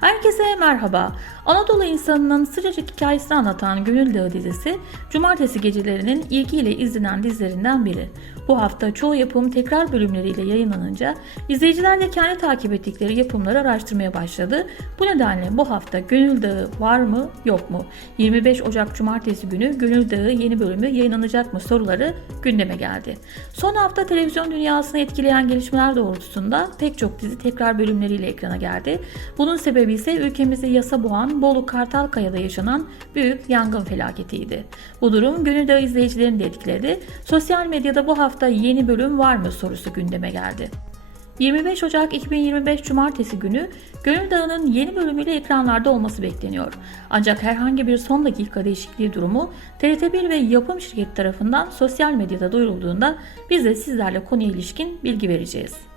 Herkese merhaba. Anadolu insanının sıcacık hikayesini anlatan Gönül Dağı dizisi, cumartesi gecelerinin ilgiyle izlenen dizilerinden biri. Bu hafta çoğu yapım tekrar bölümleriyle yayınlanınca izleyiciler de kendi takip ettikleri yapımları araştırmaya başladı. Bu nedenle bu hafta Gönül Dağı var mı yok mu? 25 Ocak Cumartesi günü Gönül Dağı yeni bölümü yayınlanacak mı soruları gündeme geldi. Son hafta televizyon dünyasını etkileyen gelişmeler doğrultusunda pek çok dizi tekrar bölümleriyle ekrana geldi. Bunun sebebi ise ülkemizi yasa boğan Bolu Kartalkaya'da yaşanan büyük yangın felaketiydi. Bu durum Gönül Dağı izleyicilerini de etkiledi. Sosyal medyada bu hafta yeni bölüm var mı sorusu gündeme geldi. 25 Ocak 2025 Cumartesi günü Gönül Dağı'nın yeni bölümüyle ekranlarda olması bekleniyor. Ancak herhangi bir son dakika değişikliği durumu TRT1 ve yapım şirketi tarafından sosyal medyada duyurulduğunda biz de sizlerle konuya ilişkin bilgi vereceğiz.